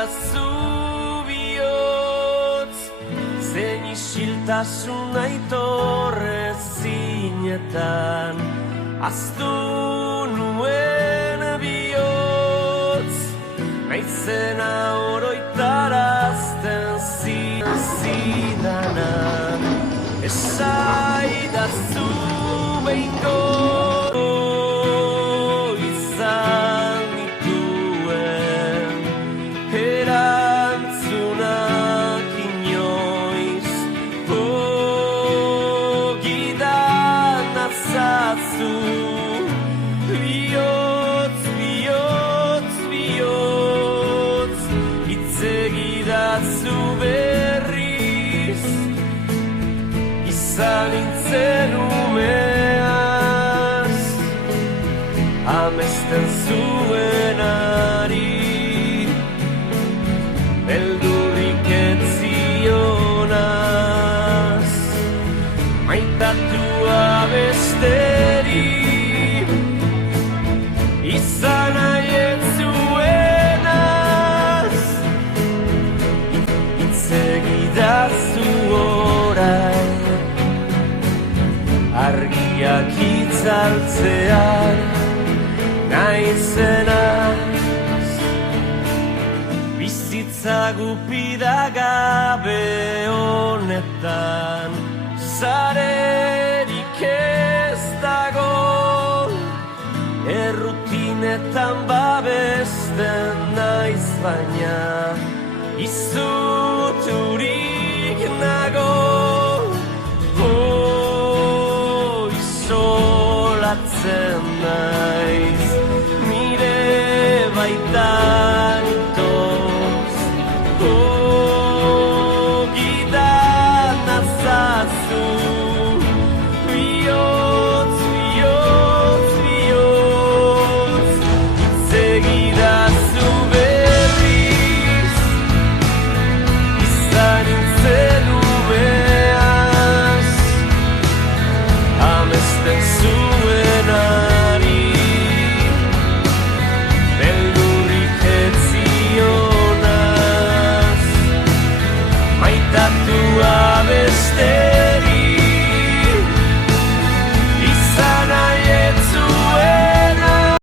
idazu bihotz, zein isiltasun aitorre zinetan, aztu nuen bihotz, naizena oroitarazten zidana, esaidazu behingo izan dituen erantzunak inoiz ogidan azazu bihotz, bihotz, bihotz itzegidazu berriz izan nintzen umeaz amesten zuenari beldurrik ez zionaz maitatua besteri izan nahi ez zuenaz itzegidazu orain argiak itzaltzean naizenaz bizitza gupida gabe honetan zarerik ez dago errutinetan babesten naiz baina izu